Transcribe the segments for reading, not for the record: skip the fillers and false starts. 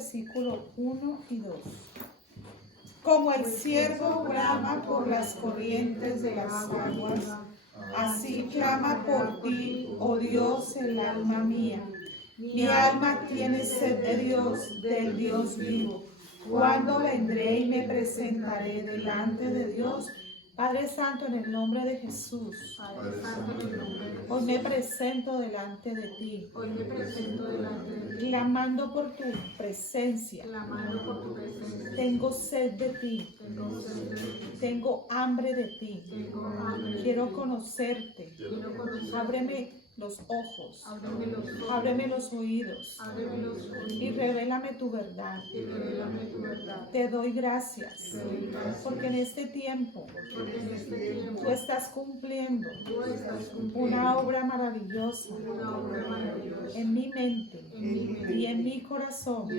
versículo 1 y 2. Como el ciervo brama por las corrientes de las aguas, así clama por ti, oh Dios, el alma mía. Mi alma tiene sed de Dios, del Dios vivo. ¿Cuándo vendré y me presentaré delante de Dios? Padre Santo, en el nombre de Jesús, hoy me presento delante de ti, clamando por tu presencia. Tengo sed de ti, tengo hambre de ti, quiero conocerte. Ábreme los ojos, ábreme los oídos y revélame tu verdad. Te doy gracias porque en este tiempo tú estás cumpliendo una obra maravillosa en mi mente y en mi corazón.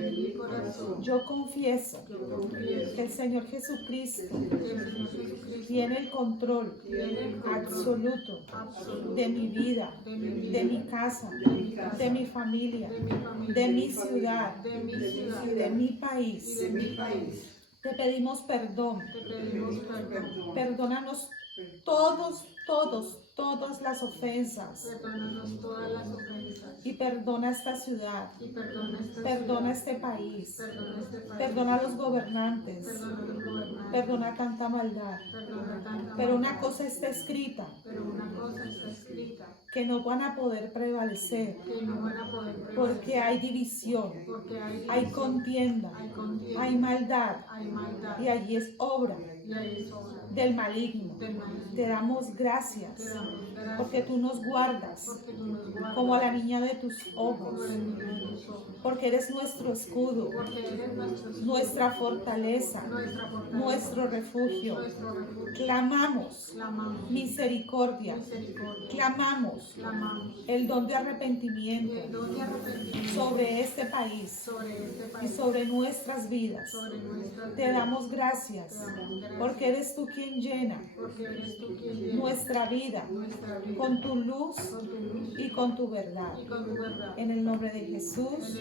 Yo confieso que el Señor Jesucristo tiene el control absoluto de mi vida, de mi casa, de mi familia, de mi ciudad y de mi país. Te pedimos perdón. Perdónanos todas las ofensas. Y perdona esta ciudad. Perdona este país. Perdona a los gobernantes. Perdona tanta maldad. Pero una cosa está escrita, que no van a poder prevalecer, porque hay división, hay contienda, hay maldad, y allí es obra del maligno. Te damos gracias porque tú nos guardas como a la niña de tus ojos, porque eres nuestro escudo, nuestra fortaleza, nuestro refugio. Clamamos misericordia, clamamos el don de arrepentimiento sobre este país y sobre nuestras vidas. Te damos gracias porque eres tú quien llena nuestra vida con tu luz y con tu verdad. En el nombre de Jesús.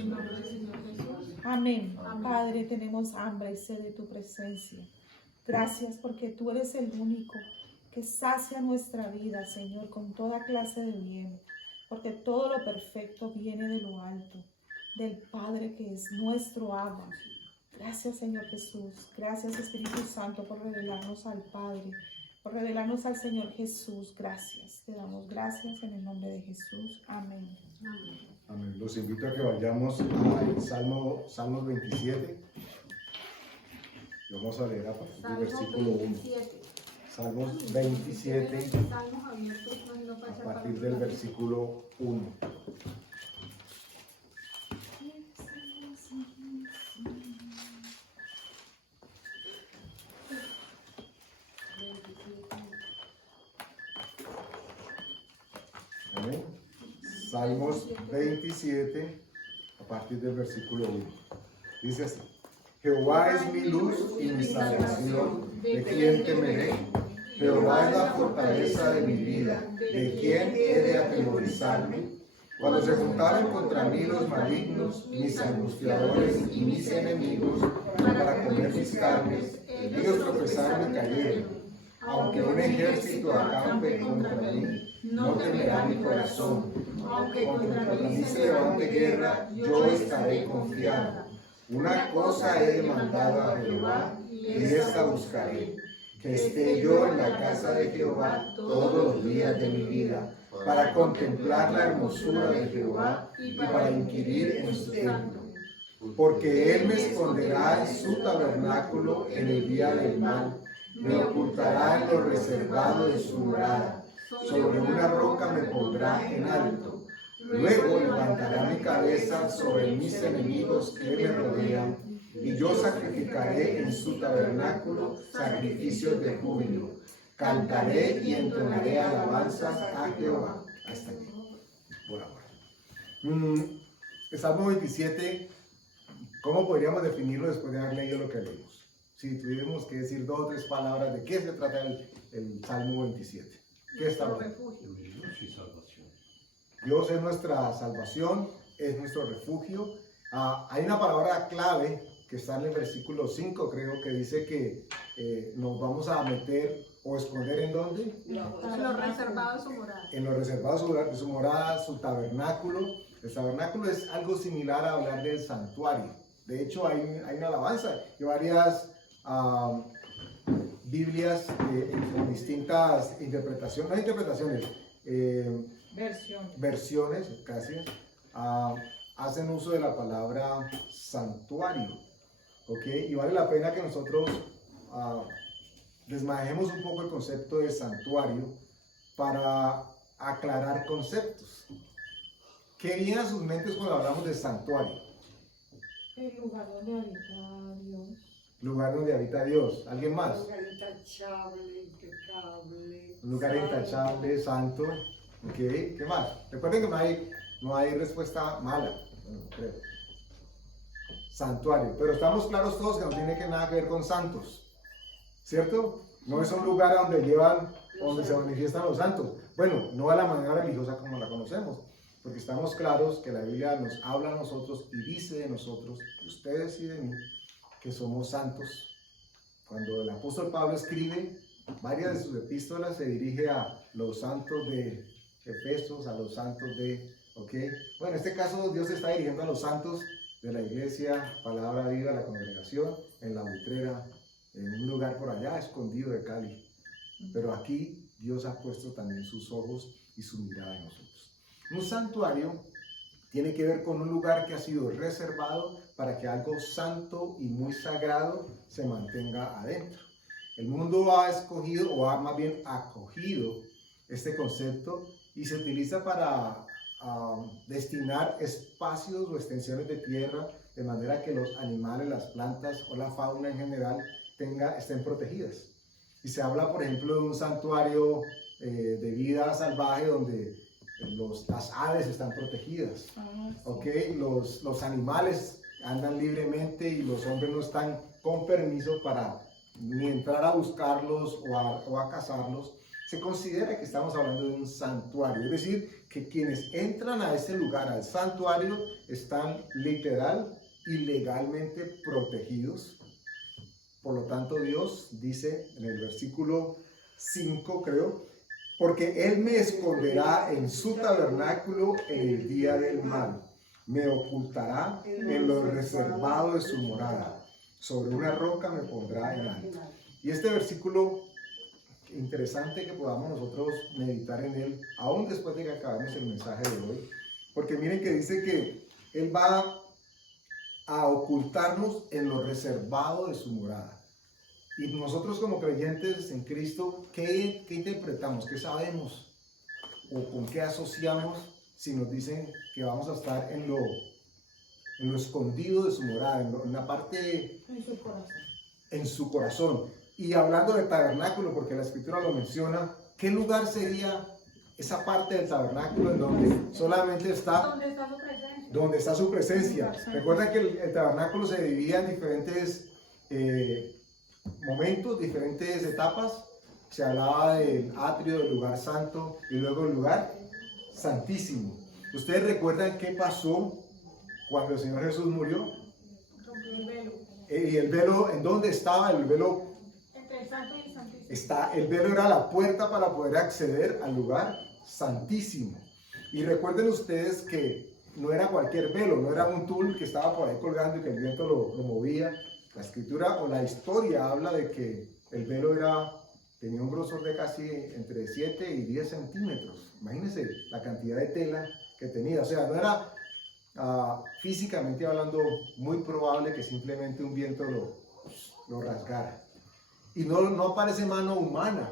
Amén. Padre, tenemos hambre y sed de tu presencia. Gracias porque tú eres el único que sacia nuestra vida, Señor, con toda clase de bien, porque todo lo perfecto viene de lo alto, del Padre que es nuestro Abba. Gracias, Señor Jesús. Gracias, Espíritu Santo, por revelarnos al Padre, por revelarnos al Señor Jesús. Gracias. Te damos gracias en el nombre de Jesús. Amén. Amén. Los invito a que vayamos al Salmos 27. Vamos a leer a partir del versículo 1. Salmos 27, a partir del versículo 1. Amén. Salmos 27, a partir del versículo 1. Dice así: Jehová es mi luz y mi salvación, ¿de quién temeré? Jehová es la fortaleza de mi vida, ¿de quién he de atemorizarme? Cuando se juntaron contra mí los malignos, mis angustiadores y mis enemigos, para comer mis carnes, ellos tropezaron y cayeron. Aunque un ejército acampe contra mí, no temerá mi corazón. Aunque contra mí se levante guerra, yo estaré confiado. Una cosa he demandado a Jehová, y esta buscaré, que esté yo en la casa de Jehová todos los días de mi vida, para contemplar la hermosura de Jehová y para inquirir en su templo. Porque él me esconderá en su tabernáculo en el día del mal, me ocultará en lo reservado de su morada, sobre una roca me pondrá en alto. Luego levantará mi cabeza sobre mis enemigos que me rodean, y yo sacrificaré en su tabernáculo sacrificios de júbilo. Cantaré y entonaré alabanzas a Jehová. Hasta aquí, por ahora. El Salmo 27, ¿cómo podríamos definirlo después de haber leído lo que leímos? Si tuviéramos que decir 2 o 3 palabras, ¿de qué se trata el Salmo 27? ¿Qué está hablando? Dios es nuestra salvación, es nuestro refugio, Hay una palabra clave que está en el versículo 5, creo, que dice que nos vamos a meter o esconder ¿en dónde? En lo reservado de su morada. En lo reservado de su morada, su tabernáculo. El tabernáculo es algo similar a hablar del santuario. De hecho, hay una alabanza y varias Biblias con distintas interpretaciones, no interpretaciones, versiones, gracias, hacen uso de la palabra santuario, ¿ok? Y vale la pena que nosotros desmanejemos un poco el concepto de santuario para aclarar conceptos. ¿Qué viene a sus mentes cuando hablamos de santuario? El lugar donde habita Dios. Lugar donde habita Dios. ¿Alguien más? Un lugar intachable, impecable. Un lugar intachable, santo. ¿Ok? ¿Qué más? Recuerden que no hay respuesta mala. Bueno, creo. Santuario. Pero estamos claros todos que no tiene nada que ver con santos. ¿Cierto? No es un lugar donde se manifiestan los santos. Bueno, no de la manera religiosa como la conocemos. Porque estamos claros que la Biblia nos habla a nosotros y dice de nosotros, de ustedes y de mí, que somos santos. Cuando el apóstol Pablo escribe, varias de sus epístolas se dirige a los santos de Efesos, a los santos de, ¿ok? Bueno, en este caso Dios se está dirigiendo a los santos de la iglesia, Palabra Viva, la congregación, en la Buitrera, en un lugar por allá escondido de Cali. Pero aquí Dios ha puesto también sus ojos y su mirada en nosotros. Un santuario tiene que ver con un lugar que ha sido reservado para que algo santo y muy sagrado se mantenga adentro. El mundo ha escogido, o ha más bien acogido, este concepto y se utiliza para destinar espacios o extensiones de tierra de manera que los animales, las plantas o la fauna en general estén protegidas. Y se habla, por ejemplo, de un santuario de vida salvaje donde las aves están protegidas, ¿ok? Los animales andan libremente y los hombres no están con permiso para ni entrar a buscarlos o a cazarlos. Se considera que estamos hablando de un santuario, es decir, que quienes entran a ese lugar, al santuario, están literal y legalmente protegidos. Por lo tanto, Dios dice en el versículo 5, creo, porque Él me esconderá en su tabernáculo en el día del mal. Me ocultará en lo reservado de su morada. Sobre una roca me pondrá en alto. Y este versículo, interesante que podamos nosotros meditar en él, aún después de que acabemos el mensaje de hoy. Porque miren que dice que Él va a ocultarnos en lo reservado de su morada. Y nosotros como creyentes en Cristo, ¿qué interpretamos? ¿Qué sabemos? ¿O con qué asociamos si nos dicen que vamos a estar en lo escondido de su morada, en la parte... En su corazón. En su corazón. Y hablando del tabernáculo, porque la Escritura lo menciona, ¿qué lugar sería esa parte del tabernáculo en donde solamente está... ¿Dónde está su presencia? Donde está su presencia. Recuerda que el tabernáculo se dividía en diferentes... momentos, diferentes etapas. Se hablaba del atrio, del lugar santo y luego el lugar santísimo. ¿Ustedes recuerdan qué pasó cuando el Señor Jesús murió? Rompió el velo. ¿Y el velo en dónde estaba? El velo Entre el santo y el santísimo. el velo era la puerta para poder acceder al lugar santísimo. Y recuerden ustedes que no era cualquier velo, no era un tul que estaba por ahí colgando y que el viento lo movía. La Escritura o la historia habla de que el velo tenía un grosor de casi entre 7 y 10 centímetros. Imagínense la cantidad de tela que tenía. O sea, no era físicamente hablando muy probable que simplemente un viento lo rasgara. Y no aparece mano humana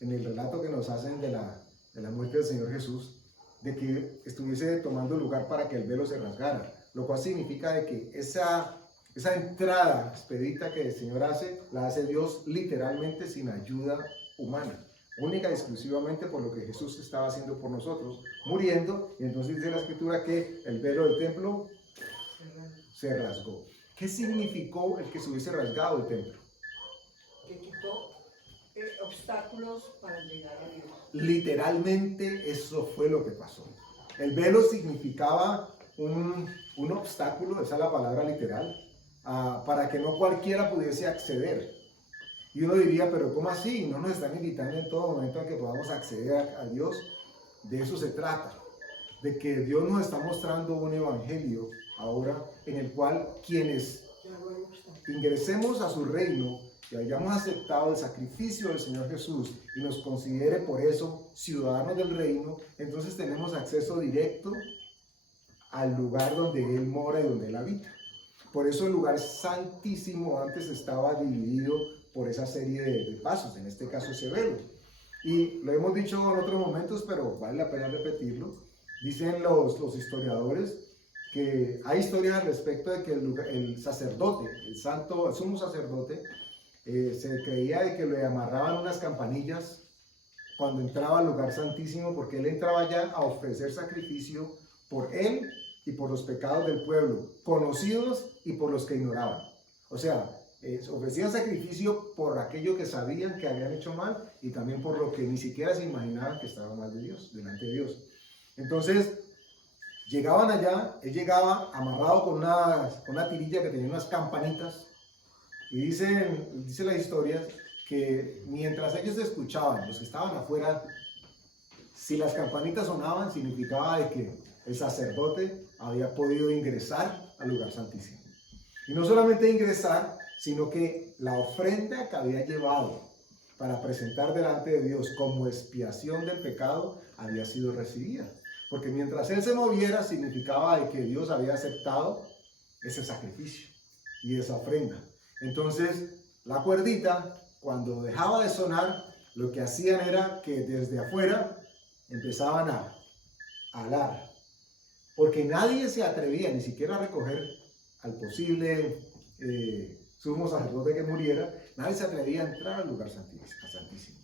en el relato que nos hacen de la muerte del Señor Jesús, de que estuviese tomando lugar para que el velo se rasgara. Lo cual significa de que esa entrada expedita que el Señor hace, la hace Dios literalmente sin ayuda humana, única y exclusivamente por lo que Jesús estaba haciendo por nosotros, muriendo, y entonces dice la Escritura que el velo del templo se rasgó. ¿Qué significó el que se hubiese rasgado el templo? Que quitó obstáculos para llegar a Dios. Literalmente eso fue lo que pasó. El velo significaba un obstáculo, esa es la palabra literal, para que no cualquiera pudiese acceder. Y uno diría, pero ¿cómo así? ¿No nos están invitando en todo momento a que podamos acceder a Dios? De eso se trata, de que Dios nos está mostrando un evangelio ahora en el cual quienes ingresemos a su reino y hayamos aceptado el sacrificio del Señor Jesús y nos considere por eso ciudadanos del reino, entonces tenemos acceso directo al lugar donde Él mora y donde Él habita. Por eso el lugar santísimo antes estaba dividido por esa serie de pasos, en este caso ese velo. Y lo hemos dicho en otros momentos, pero vale la pena repetirlo. Dicen los historiadores que hay historias al respecto de que el sacerdote, el sumo sacerdote, se creía de que le amarraban unas campanillas cuando entraba al lugar santísimo, porque él entraba ya a ofrecer sacrificio por él y por los pecados del pueblo, conocidos y por los que ignoraban. O sea, ofrecían sacrificio por aquello que sabían que habían hecho mal y también por lo que ni siquiera se imaginaban que estaba mal de Dios, delante de Dios. Entonces, llegaban allá, él llegaba amarrado con una tirilla que tenía unas campanitas, y dice las historias que mientras ellos escuchaban, los que estaban afuera, si las campanitas sonaban, significaba de que el sacerdote había podido ingresar al lugar santísimo. Y no solamente ingresar, sino que la ofrenda que había llevado para presentar delante de Dios como expiación del pecado había sido recibida. Porque mientras él se moviera, significaba de que Dios había aceptado ese sacrificio y esa ofrenda. Entonces, la cuerdita, cuando dejaba de sonar, lo que hacían era que desde afuera empezaban a alar. Porque nadie se atrevía ni siquiera a recoger al posible sumo sacerdote que muriera, nadie se atrevía a entrar al lugar santísimo.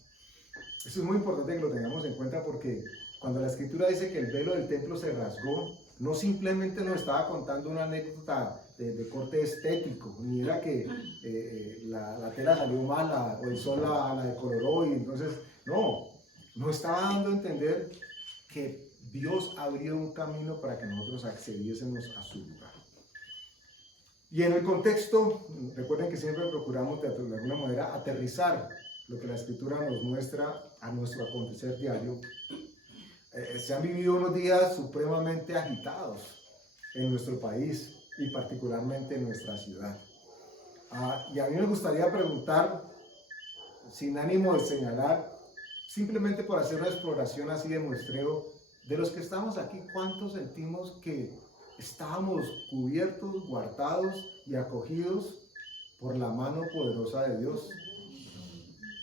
Eso es muy importante que lo tengamos en cuenta, porque cuando la Escritura dice que el velo del templo se rasgó, no simplemente nos estaba contando una anécdota de corte estético, ni era que la tela salió mala o el sol la decoloró y entonces, no estaba dando a entender que Dios abrió un camino para que nosotros accediésemos a su lugar. Y en el contexto, recuerden que siempre procuramos de alguna manera aterrizar lo que la Escritura nos muestra a nuestro acontecer diario. Se han vivido unos días supremamente agitados en nuestro país y particularmente en nuestra ciudad. Y a mí me gustaría preguntar, sin ánimo de señalar, simplemente por hacer una exploración así de muestreo, de los que estamos aquí, ¿cuántos sentimos que estábamos cubiertos, guardados y acogidos por la mano poderosa de Dios?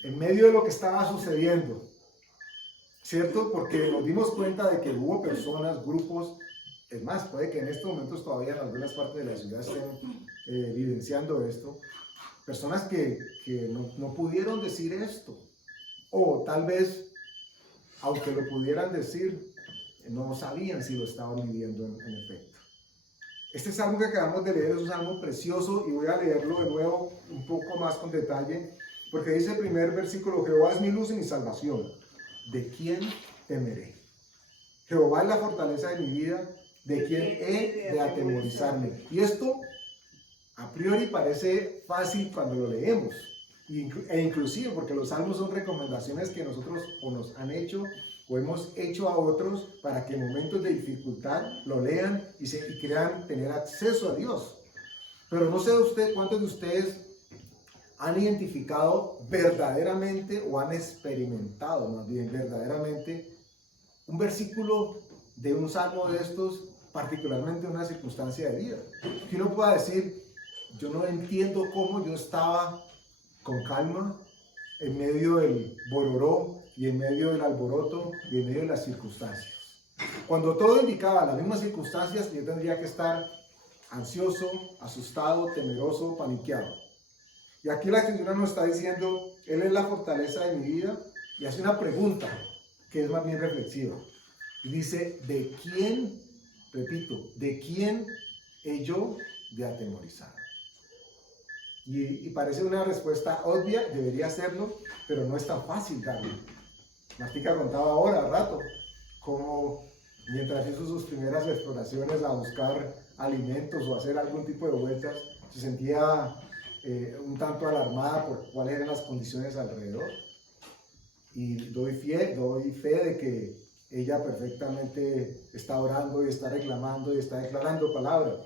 En medio de lo que estaba sucediendo, ¿cierto? Porque nos dimos cuenta de que hubo personas, grupos, es más, puede que en estos momentos todavía en algunas partes de la ciudad estén evidenciando esto, personas que no pudieron decir esto, o tal vez, aunque lo pudieran decir, no sabían si lo estaban viviendo en efecto. Este salmo que acabamos de leer es un salmo precioso y voy a leerlo de nuevo un poco más con detalle, porque dice el primer versículo: Jehová es mi luz y mi salvación, ¿de quién temeré? Jehová es la fortaleza de mi vida, ¿de quién he de atemorizarme? Y esto a priori parece fácil cuando lo leemos, e inclusive porque los salmos son recomendaciones que nosotros o nos han hecho o hemos hecho a otros para que en momentos de dificultad lo lean y crean tener acceso a Dios. Pero no sé cuántos de ustedes han identificado verdaderamente o han experimentado más bien verdaderamente un versículo de un salmo de estos, particularmente en una circunstancia de vida. Que uno pueda decir, yo no entiendo cómo yo estaba con calma en medio del bororó y en medio del alboroto y en medio de las circunstancias. Cuando todo indicaba las mismas circunstancias, yo tendría que estar ansioso, asustado, temeroso, paniqueado. Y aquí la Escritura nos está diciendo, Él es la fortaleza de mi vida, y hace una pregunta que es más bien reflexiva. Y dice, ¿de quién, repito, de quién he yo de atemorizar? Y parece una respuesta obvia, debería serlo, pero no es tan fácil darlo. Mastica contaba ahora, rato, como mientras hizo sus primeras exploraciones a buscar alimentos o hacer algún tipo de vueltas, se sentía un tanto alarmada por cuáles eran las condiciones alrededor. Y doy fe de que ella perfectamente está orando y está reclamando y está declarando palabra.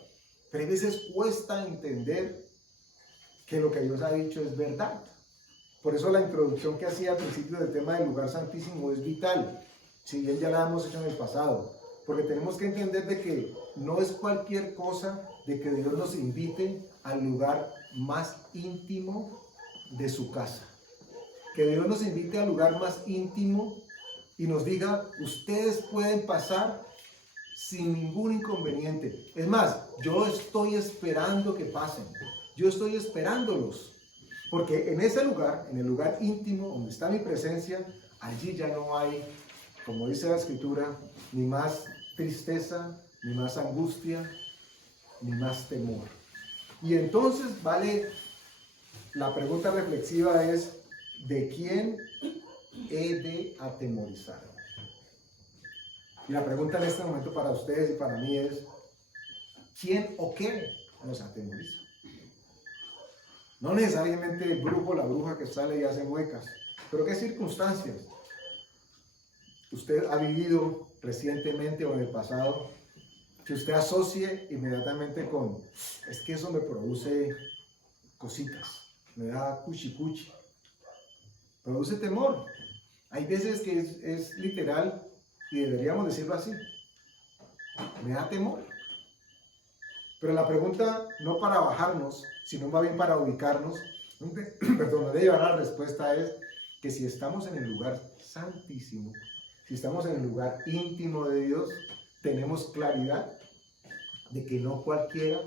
Pero a veces cuesta entender que lo que Dios ha dicho es verdad. Por eso la introducción que hacía al principio del tema del lugar santísimo es vital, si bien ya la hemos hecho en el pasado, porque tenemos que entender de que no es cualquier cosa de que Dios nos invite al lugar más íntimo de su casa. Que Dios nos invite al lugar más íntimo y nos diga, ustedes pueden pasar sin ningún inconveniente. Es más, yo estoy esperando que pasen. Yo estoy esperándolos. Porque en ese lugar, en el lugar íntimo, donde está mi presencia, allí ya no hay, como dice la Escritura, ni más tristeza, ni más angustia, ni más temor. Y entonces, la pregunta reflexiva es, ¿de quién he de atemorizar? Y la pregunta en este momento para ustedes y para mí es, ¿quién o qué nos atemoriza? No necesariamente el brujo o la bruja que sale y hace muecas, pero ¿qué circunstancias usted ha vivido recientemente o en el pasado que usted asocie inmediatamente con, es que eso me produce cositas, me da cuchi, produce temor? Hay veces que es literal y deberíamos decirlo así, me da temor. Pero la pregunta no para bajarnos, sino más bien para ubicarnos, perdón, donde llevar la respuesta es que si estamos en el lugar santísimo, si estamos en el lugar íntimo de Dios, tenemos claridad de que no cualquiera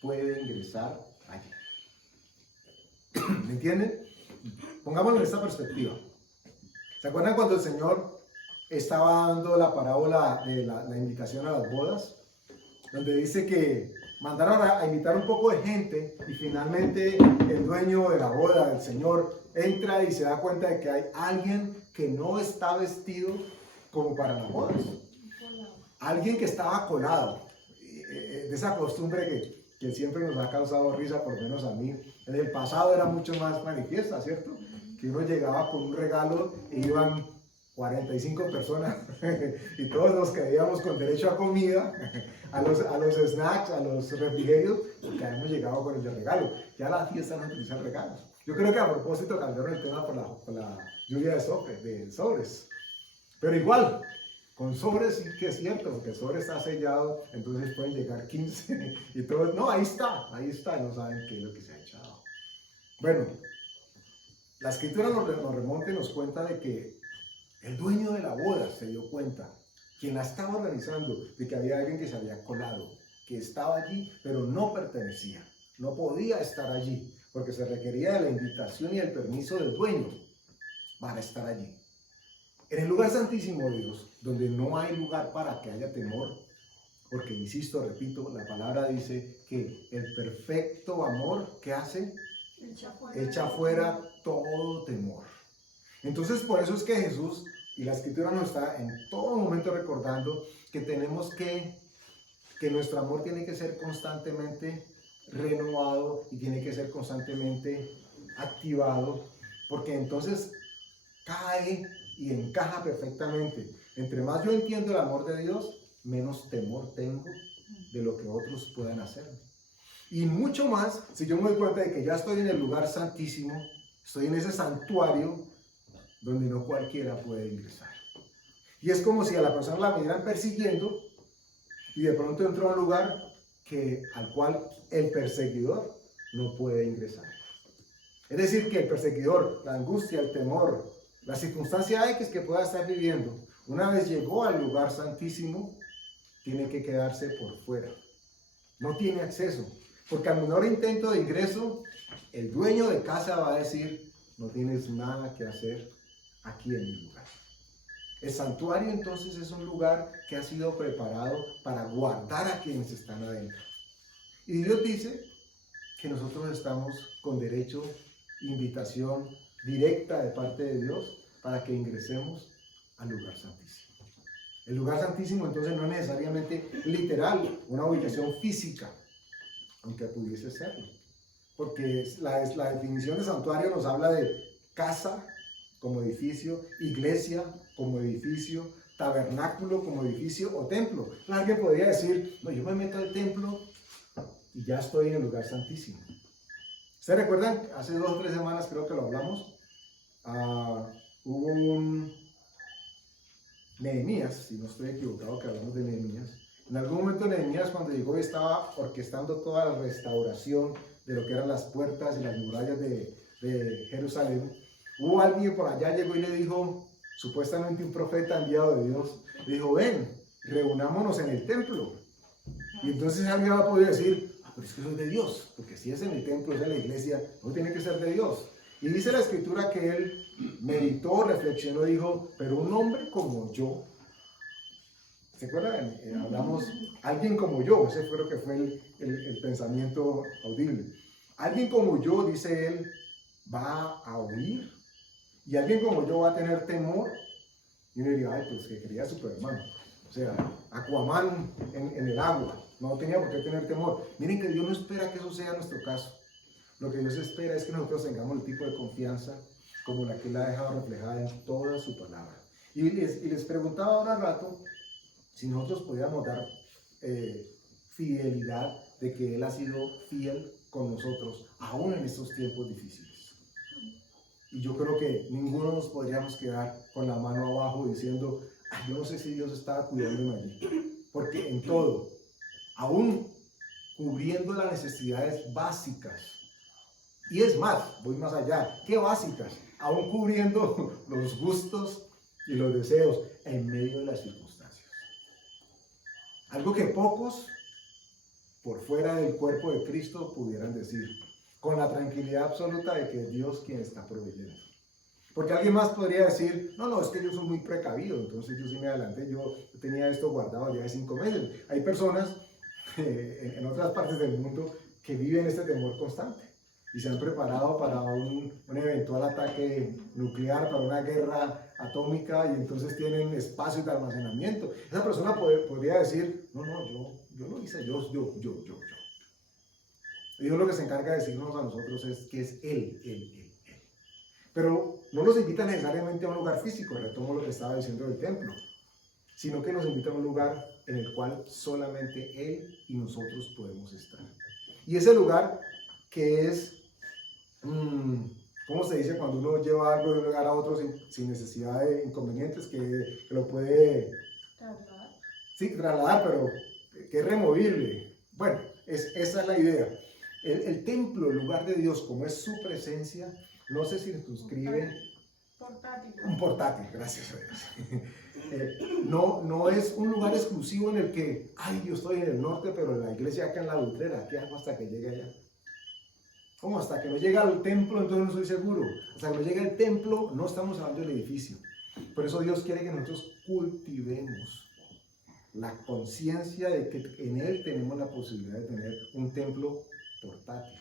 puede ingresar allí. ¿Me entienden? Pongámoslo en esta perspectiva. ¿Se acuerdan cuando el Señor estaba dando la parábola de la invitación a las bodas? Donde dice que mandaron a invitar un poco de gente y finalmente el dueño de la boda, el Señor, entra y se da cuenta de que hay alguien que no está vestido como para las bodas. Alguien que estaba colado. De esa costumbre que siempre nos ha causado risa, por lo menos a mí. En el pasado era mucho más manifiesta, ¿cierto? Que uno llegaba con un regalo y iban 45 personas y todos nos quedamos con derecho a comida, a los snacks, a los refrigerios, que habíamos llegado con el de regalo. Ya la fiesta no utiliza regalos. Yo creo que a propósito cambiaron el tema por la lluvia de sobres. Pero igual, con sobres sí que es cierto, porque el sobre está sellado, entonces pueden llegar 15 y todos, no, ahí está, no saben qué es lo que se ha echado. Bueno, la Escritura nos remonta y nos cuenta de que el dueño de la boda se dio cuenta, quien la estaba organizando, de que había alguien que se había colado, que estaba allí, pero no pertenecía, no podía estar allí, porque se requería de la invitación y el permiso del dueño para estar allí. En el lugar santísimo de Dios, donde no hay lugar para que haya temor, porque insisto, repito, la palabra dice que el perfecto amor, ¿qué hace? Echa fuera todo temor. Entonces, por eso es que Jesús y la Escritura nos está en todo momento recordando que tenemos que nuestro amor tiene que ser constantemente renovado y tiene que ser constantemente activado, porque entonces cae y encaja perfectamente. Entre más yo entiendo el amor de Dios, menos temor tengo de lo que otros puedan hacerme. Y mucho más, si yo me doy cuenta de que ya estoy en el lugar santísimo, estoy en ese santuario donde no cualquiera puede ingresar. Y es como si a la persona la vinieran persiguiendo y de pronto entró a un lugar al cual el perseguidor no puede ingresar. Es decir, que el perseguidor, la angustia, el temor, la circunstancia X que pueda estar viviendo, una vez llegó al lugar santísimo, tiene que quedarse por fuera. No tiene acceso, porque al menor intento de ingreso, el dueño de casa va a decir, no tienes nada que hacer aquí en mi lugar. El santuario entonces es un lugar que ha sido preparado para guardar a quienes están adentro. Y Dios dice que nosotros estamos con derecho, invitación directa de parte de Dios para que ingresemos al lugar santísimo. El lugar santísimo entonces no es necesariamente literal, una ubicación física, aunque pudiese serlo. Porque la definición de santuario nos habla de casa como edificio, iglesia como edificio, tabernáculo como edificio o templo. Alguien podría decir, no, yo me meto al templo y ya estoy en el lugar santísimo. ¿Ustedes recuerdan? Hace 2 o 3 semanas creo que lo hablamos. Hubo un Nehemías, si no estoy equivocado que hablamos de Nehemías. En algún momento Nehemías, cuando llegó y estaba orquestando toda la restauración de lo que eran las puertas y las murallas de Jerusalén, hubo alguien por allá, llegó y le dijo, supuestamente un profeta enviado de Dios, le dijo, ven, reunámonos en el templo. Y entonces alguien va a poder decir, pero es que eso es de Dios, porque si es en el templo, es en la iglesia, no tiene que ser de Dios. Y dice la escritura que él meditó, reflexionó, dijo, pero un hombre como yo, ¿se acuerdan? Hablamos, alguien como yo, ese fue lo que fue el pensamiento audible. Alguien como yo, dice él, va a oír, y alguien como yo va a tener temor. Y uno diría, ay, pues que quería Superman, o sea, Aquaman en el agua, no tenía por qué tener temor. Miren que Dios no espera que eso sea nuestro caso. Lo que Dios espera es que nosotros tengamos el tipo de confianza como la que Él ha dejado reflejada en toda su palabra. Y les preguntaba ahora rato si nosotros podíamos dar fidelidad de que Él ha sido fiel con nosotros, aún en estos tiempos difíciles. Y yo creo que ninguno nos podríamos quedar con la mano abajo diciendo, ay, yo no sé si Dios estaba cuidándome allí. Porque en todo, aún cubriendo las necesidades básicas, y es más, voy más allá, ¿qué básicas? Aún cubriendo los gustos y los deseos en medio de las circunstancias. Algo que pocos por fuera del cuerpo de Cristo pudieran decir, con la tranquilidad absoluta de que es Dios quien está proveyendo. Porque alguien más podría decir, no, es que yo soy muy precavido, entonces yo sí me adelanté, yo tenía esto guardado ya de 5 meses. Hay personas en otras partes del mundo que viven este temor constante y se han preparado para un eventual ataque nuclear, para una guerra atómica, y entonces tienen espacios de almacenamiento. Esa persona podría decir, no, yo lo hice, yo. Y Dios lo que se encarga de decirnos a nosotros es que es Él. Pero no nos invita necesariamente a un lugar físico, retomo lo que estaba diciendo del templo, sino que nos invita a un lugar en el cual solamente Él y nosotros podemos estar. Y ese lugar que es, ¿cómo se dice cuando uno lleva algo de un lugar a otro sin necesidad de inconvenientes, que lo puede trasladar, pero que es removible? Bueno, esa es la idea. El templo, el lugar de Dios, como es su presencia, no se circunscribe. Un portátil, gracias a Dios. No es un lugar exclusivo en el que, ay, yo estoy en el norte, pero en la iglesia acá en la Utrera, ¿qué hago hasta que llegue allá? ¿Cómo? Hasta que no llega al templo, entonces no estoy seguro. Hasta que no llegue al templo, no estamos hablando del edificio. Por eso Dios quiere que nosotros cultivemos la conciencia de que en Él tenemos la posibilidad de tener un templo portátil.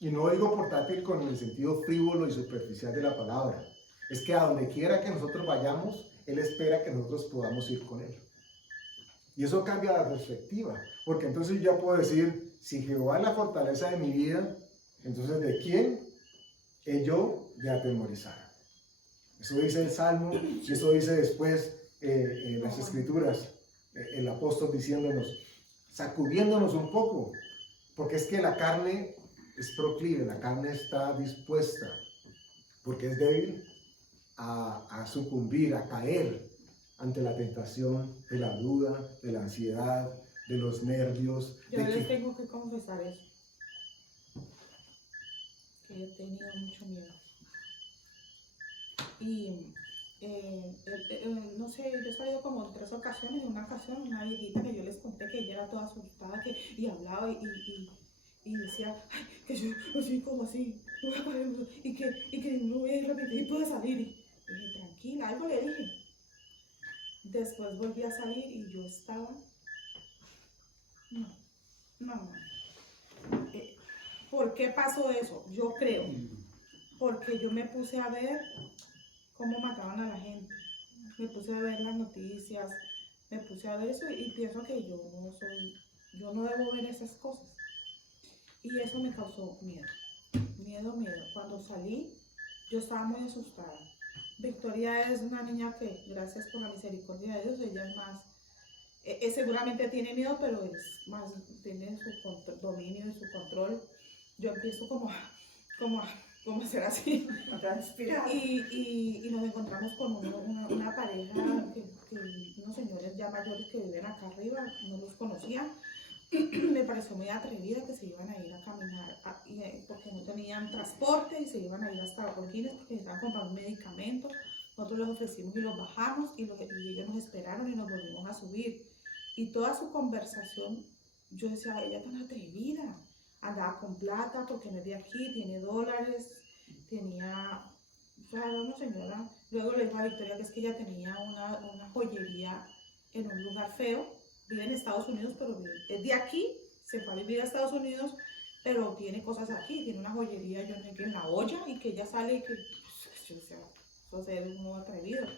Y no digo portátil con el sentido frívolo y superficial de la palabra. Es que a donde quiera que nosotros vayamos, Él espera que nosotros podamos ir con Él. Y eso cambia la perspectiva. Porque entonces ya puedo decir, si Jehová es la fortaleza de mi vida, entonces ¿de quién he yo de atemorizar? Eso dice el Salmo, y eso dice después en las Escrituras, el apóstol diciéndonos, sacudiéndonos un poco, porque es que la carne es proclive, la carne está dispuesta, porque es débil, a sucumbir, a caer ante la tentación de la duda, de la ansiedad, de los nervios. Yo les tengo que confesar eso, que he tenido mucho miedo. Y no sé, yo he salido como en 3 ocasiones. En una ocasión, una viejita que yo les conté que ella era toda asustada y hablaba y decía, ay, que yo así como así, no voy a parar, y que no voy a ir rápido y puedo salir. Y dije, tranquila, algo le dije. Después volví a salir y yo estaba, no. ¿Por qué pasó eso? Yo creo, porque yo me puse a ver cómo mataban a la gente. me puse a ver las noticias, me puse a ver eso y pienso que yo no debo ver esas cosas. Y eso me causó miedo. Cuando salí, yo estaba muy asustada. Victoria es una niña que, gracias por la misericordia de Dios, ella es más, seguramente tiene miedo, pero es más, tiene su dominio y su control. Yo empiezo como a ser así. Transpirar. Y nos encontramos con una pareja, unos señores ya mayores que viven acá arriba, no los conocía. Me pareció muy atrevida que se iban a ir a caminar porque no tenían transporte y se iban a ir hasta Holguines porque necesitaban comprar un medicamento. Nosotros les ofrecimos y los bajamos y ellos nos esperaron y nos volvimos a subir. Y toda su conversación, yo decía, ella tan atrevida, andaba con plata porque no es de aquí, tiene dólares, tenía, o sea, era una señora. Luego le dijo a Victoria que es que ella tenía una joyería en un lugar feo. Vive en Estados Unidos, pero es de aquí, se fue a vivir a Estados Unidos, pero tiene cosas aquí, tiene una joyería, yo no sé qué, en La Olla, y que ella sale y que, pues, yo decía, eso es un nuevo atrevido.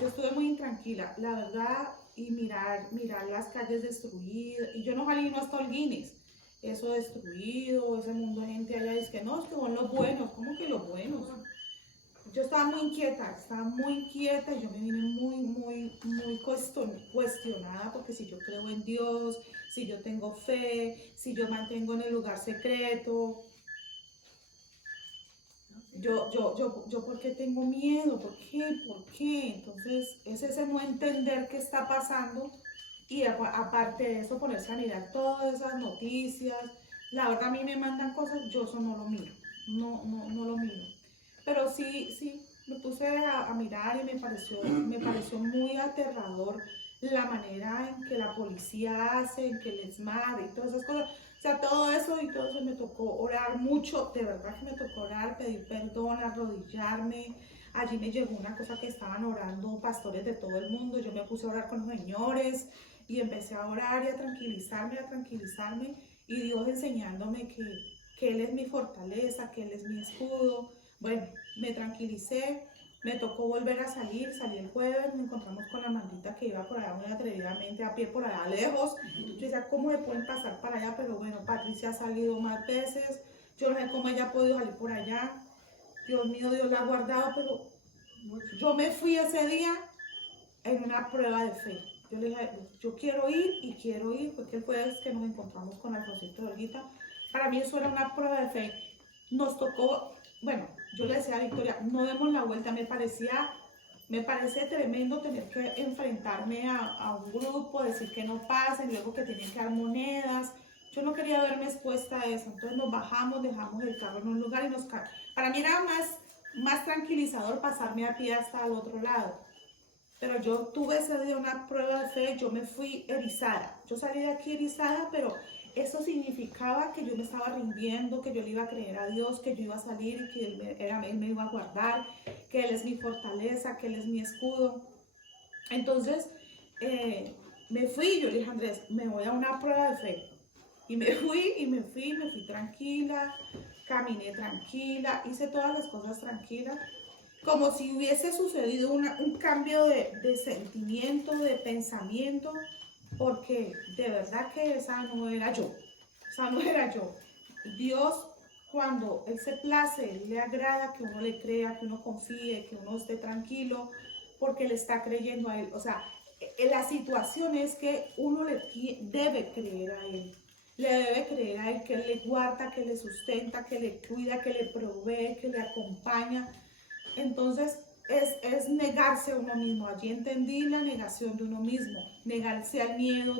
Yo estuve muy intranquila, la verdad, y mirar las calles destruidas, y yo no salí no hasta Holguines, eso destruido, ese mundo de gente allá, es que no, es que son los buenos, ¿cómo que los buenos? Yo estaba muy inquieta, y yo me vine muy cuestionada, porque si yo creo en Dios, si yo tengo fe, si yo mantengo en el lugar secreto, yo ¿por qué tengo miedo? ¿Por qué? Entonces es ese no entender qué está pasando y aparte de eso ponerse a mirar todas esas noticias. La verdad a mí me mandan cosas, yo eso no lo miro, no lo miro. Pero sí, me puse a mirar y me pareció muy aterrador la manera en que la policía hace, en que les mata y todas esas cosas. O sea, todo eso me tocó orar mucho, de verdad que me tocó orar, pedir perdón, arrodillarme. Allí me llegó una cosa que estaban orando pastores de todo el mundo, yo me puse a orar con los señores y empecé a orar y a tranquilizarme y Dios enseñándome que Él es mi fortaleza, que Él es mi escudo. Bueno, me tranquilicé, me tocó volver a salí el jueves, nos encontramos con la maldita que iba por allá muy atrevidamente a pie por allá lejos. Yo decía, ¿cómo se pueden pasar para allá? Pero bueno, Patricia ha salido más veces, yo no sé cómo ella ha podido salir por allá. Dios mío, Dios la ha guardado, pero yo me fui ese día en una prueba de fe. Yo le dije, yo quiero ir, porque el jueves que nos encontramos con Alfonsito de Olguita, para mí eso era una prueba de fe. Nos tocó, bueno, yo le decía a Victoria, no demos la vuelta, me parece tremendo tener que enfrentarme a un grupo, decir que no pasen, luego que tienen que dar monedas. Yo no quería verme expuesta a eso, entonces nos bajamos, dejamos el carro en un lugar y para mí era más tranquilizador pasarme a pie hasta el otro lado. Pero yo tuve ese día una prueba de fe, yo me fui erizada. Yo salí de aquí erizada, pero eso significaba que yo me estaba rindiendo, que yo le iba a creer a Dios, que yo iba a salir, que Él me iba a guardar, que Él es mi fortaleza, que Él es mi escudo. Entonces, me fui, yo le dije, Andrés, me voy a una prueba de fe. Y me fui tranquila, caminé tranquila, hice todas las cosas tranquilas, como si hubiese sucedido un cambio de sentimiento, de pensamiento, porque de verdad que esa no era yo. Dios, cuando Él se place, Él le agrada que uno le crea, que uno confíe, que uno esté tranquilo, porque le está creyendo a Él. O sea, la situación es que uno debe creer a Él. Le debe creer a Él que Él le guarda, que le sustenta, que le cuida, que le provee, que le acompaña. Entonces es negarse a uno mismo. Allí entendí la negación de uno mismo, negarse al miedo,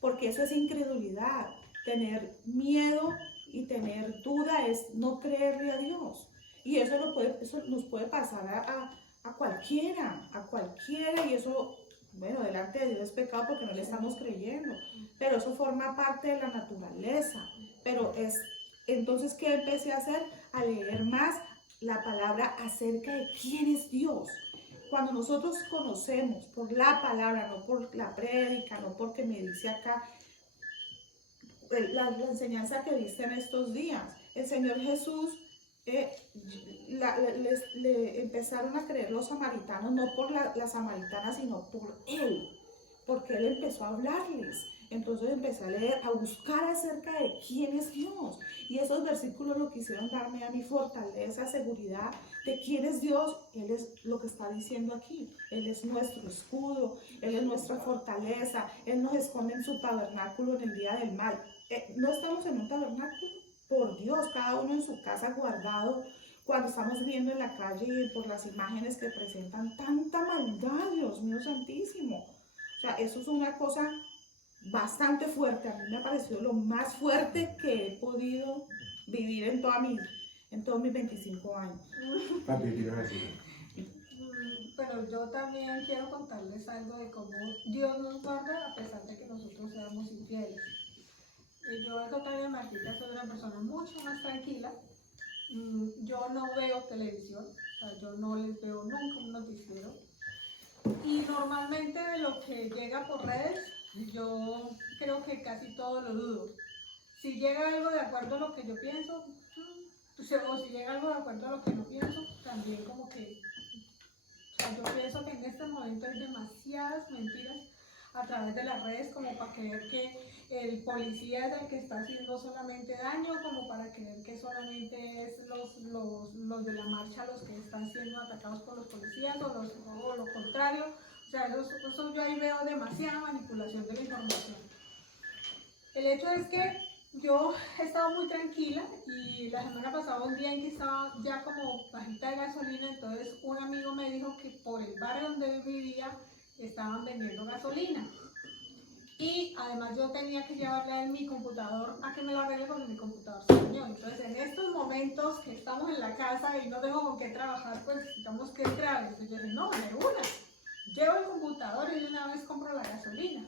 porque eso es incredulidad. Tener miedo y tener duda es no creerle a Dios. Y eso nos puede pasar a cualquiera, y eso, bueno, delante de Dios es pecado porque no le estamos creyendo, pero eso forma parte de la naturaleza. Pero entonces, ¿qué empecé a hacer? A leer más la palabra acerca de quién es Dios. Cuando nosotros conocemos por la palabra, no por la prédica, no porque me dice acá, la enseñanza que viste en estos días, el Señor Jesús le empezaron a creer los samaritanos, no por la samaritana, sino por él, porque él empezó a hablarles. Entonces empecé a leer, a buscar acerca de quién es Dios. Y esos versículos lo que hicieron darme a mi fortaleza, seguridad de quién es Dios. Él es lo que está diciendo aquí. Él es nuestro escudo, Él es nuestra fortaleza. Él nos esconde en su tabernáculo en el día del mal. No estamos en un tabernáculo, por Dios, cada uno en su casa guardado. Cuando estamos viendo en la calle y por las imágenes que presentan tanta maldad, Dios mío santísimo. O sea, eso es una cosa bastante fuerte. A mí me ha parecido lo más fuerte que he podido vivir en todos mis 25 años. Papi, ¿qué ibas a decir? Pero yo también quiero contarles algo de cómo Dios nos guarda a pesar de que nosotros seamos infieles. Yo, al contrario de Martita, soy una persona mucho más tranquila. Yo no veo televisión, o sea, yo no les veo nunca un noticiero. Y normalmente de lo que llega por redes, yo creo que casi todo lo dudo. Si llega algo de acuerdo a lo que yo pienso, o si llega algo de acuerdo a lo que no pienso, también como que, o sea, yo pienso que en este momento hay demasiadas mentiras a través de las redes como para creer que el policía es el que está haciendo solamente daño, como para creer que solamente es los de la marcha los que están siendo atacados por los policías o lo contrario. O sea, eso yo ahí veo demasiada manipulación de la información. El hecho es que yo he estado muy tranquila y la semana pasada un día en que estaba ya como bajita de gasolina, entonces un amigo me dijo que por el barrio donde vivía estaban vendiendo gasolina. Y además yo tenía que llevarle a él mi computador a que me lo arregle porque mi computador se dañó. Entonces en estos momentos que estamos en la casa y no tengo con qué trabajar, pues necesitamos que entrar. Entonces yo dije, no, de una, llevo el computador y de una vez compro la gasolina.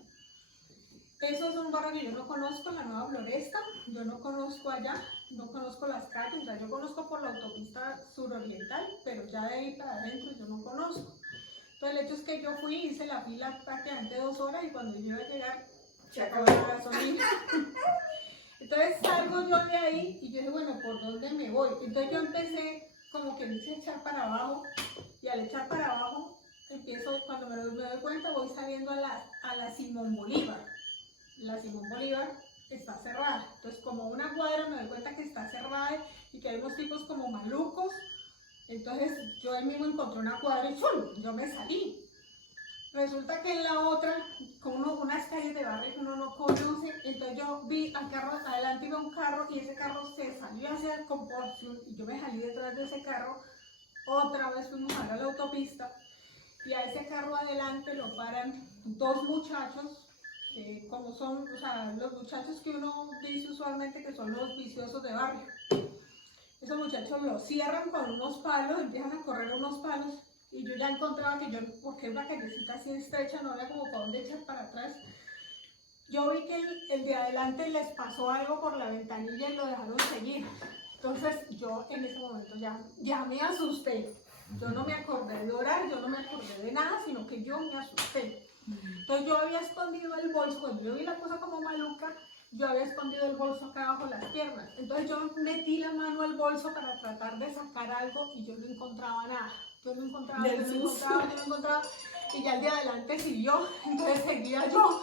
Eso es un barrio que yo no conozco, la Nueva Floresta, yo no conozco allá, no conozco las calles, o sea, yo conozco por la autopista suroriental, pero ya de ahí para adentro yo no conozco. Entonces el hecho es que yo fui, hice la fila prácticamente 2 horas y cuando yo iba a llegar, se acabó la gasolina. Entonces salgo yo de ahí y yo dije, bueno, ¿por dónde me voy? Entonces yo empecé como que dice echar para abajo y al echar para abajo empiezo, cuando me doy cuenta voy saliendo a la Simón Bolívar. La Simón Bolívar está cerrada, entonces como una cuadra me doy cuenta que está cerrada y que hay unos tipos como malucos. Entonces yo ahí mismo encontré una cuadra y ¡chum! Yo me salí. Resulta que en la otra, como unas calles de barrio que uno no conoce, entonces yo vi al carro, adelante iba un carro y ese carro se salió hacia el comporción y yo me salí detrás de ese carro. Otra vez fuimos a la autopista y a ese carro adelante lo paran 2 muchachos, como son, o sea, los muchachos que uno dice usualmente que son los viciosos de barrio. Esos muchachos lo cierran con unos palos, empiezan a correr unos palos y yo ya encontraba que yo, porque es una callecita así estrecha, no había como para dónde echar para atrás. Yo vi que el de adelante les pasó algo por la ventanilla y lo dejaron seguir. Entonces yo en ese momento ya me asusté. Yo no me acordé de orar, yo no me acordé de nada, sino que yo me asusté. Entonces yo había escondido el bolso, cuando yo vi la cosa como maluca, yo había escondido el bolso acá abajo las piernas. Entonces yo metí la mano al bolso para tratar de sacar algo y yo no encontraba nada. Yo no encontraba. Y ya el de adelante siguió, entonces seguía yo.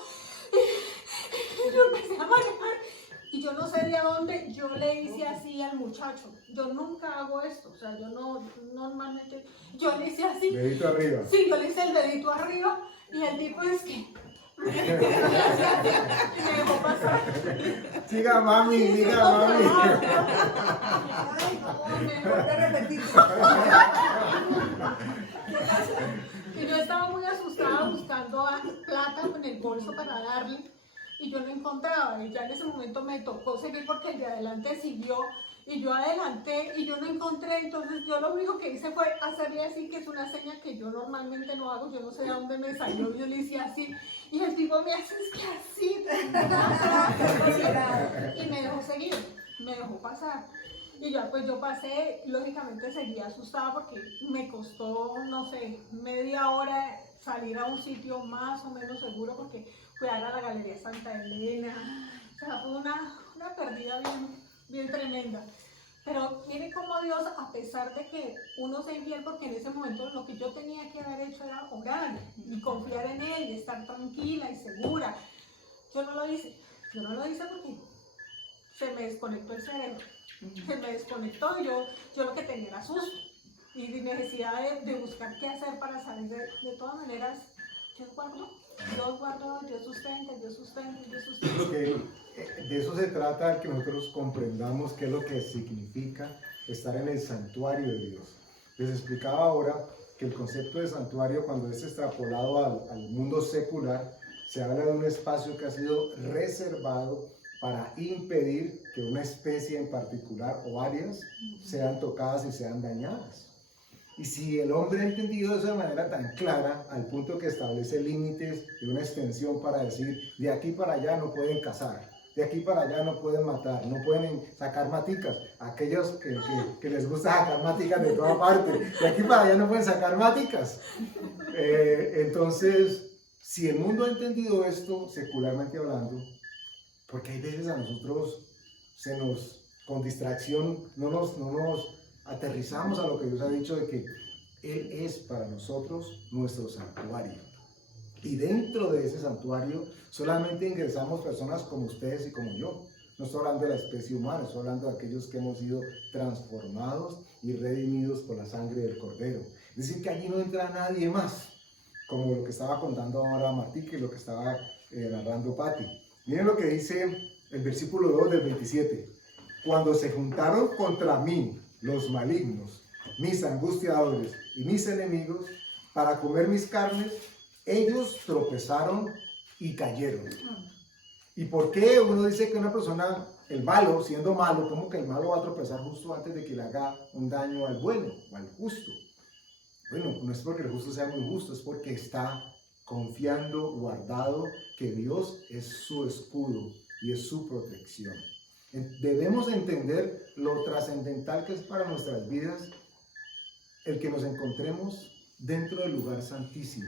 Y yo empecé a manejar. Y yo no sé de dónde, yo le hice así al muchacho. Yo nunca hago esto, o sea, yo no, normalmente, yo le hice así. Dedito arriba. Sí, yo le hice el dedito arriba y el tipo es que me dejó pasar. Siga mami, siga mami. Ay, no, mejor de repetir. Y yo estaba muy asustada buscando plata en el bolso para darle y yo no encontraba. Y ya en ese momento me tocó seguir porque el de adelante siguió y yo adelanté y yo no encontré. Entonces yo lo único que hice fue hacerle así, que es una seña que yo normalmente no hago. Yo no sé de dónde me salió, yo le hice así y el tipo me hace es que así y me dejó seguir, me dejó pasar. Y ya pues yo pasé, lógicamente seguía asustada porque me costó, no sé, media hora salir a un sitio más o menos seguro porque fui a la Galería Santa Elena. O sea, fue una pérdida bien tremenda. Pero mire cómo Dios, a pesar de que uno sea infiel, porque en ese momento lo que yo tenía que haber hecho era orar y confiar en Él y estar tranquila y segura. Yo no lo hice. Yo no lo hice porque se me desconectó el cerebro. Se me desconectó y yo lo que tenía era susto y necesidad de buscar qué hacer para salir. De todas maneras, Dios guardó, Dios sustenta, Dios sustenta, Dios sustenta. Porque de eso se trata, que nosotros comprendamos qué es lo que significa estar en el santuario de Dios. Les explicaba ahora que el concepto de santuario, cuando es extrapolado al mundo secular, se habla de un espacio que ha sido reservado para impedir que una especie en particular o varias sean tocadas y sean dañadas. Y si el hombre ha entendido eso de manera tan clara, al punto que establece límites de una extensión para decir, de aquí para allá no pueden cazar, de aquí para allá no pueden matar, no pueden sacar maticas, aquellos que les gusta sacar maticas de toda parte, de aquí para allá no pueden sacar maticas. Entonces, si el mundo ha entendido esto, secularmente hablando, porque hay veces a nosotros con distracción, no nos aterrizamos a lo que Dios ha dicho de que Él es para nosotros nuestro santuario. Y dentro de ese santuario solamente ingresamos personas como ustedes y como yo. No estoy hablando de la especie humana, estoy hablando de aquellos que hemos sido transformados y redimidos por la sangre del Cordero. Es decir, que allí no entra nadie más, como lo que estaba contando ahora Martica y lo que estaba narrando Patti. Miren lo que dice el versículo 2 del 27. Cuando se juntaron contra mí los malignos, mis angustiadores y mis enemigos, para comer mis carnes, ellos tropezaron y cayeron. ¿Y por qué uno dice que una persona, el malo, siendo malo, cómo que el malo va a tropezar justo antes de que le haga un daño al bueno o al justo? Bueno, no es porque el justo sea muy justo, es porque está confiando, guardado, que Dios es su escudo y es su protección. Debemos entender lo trascendental que es para nuestras vidas el que nos encontremos dentro del lugar santísimo.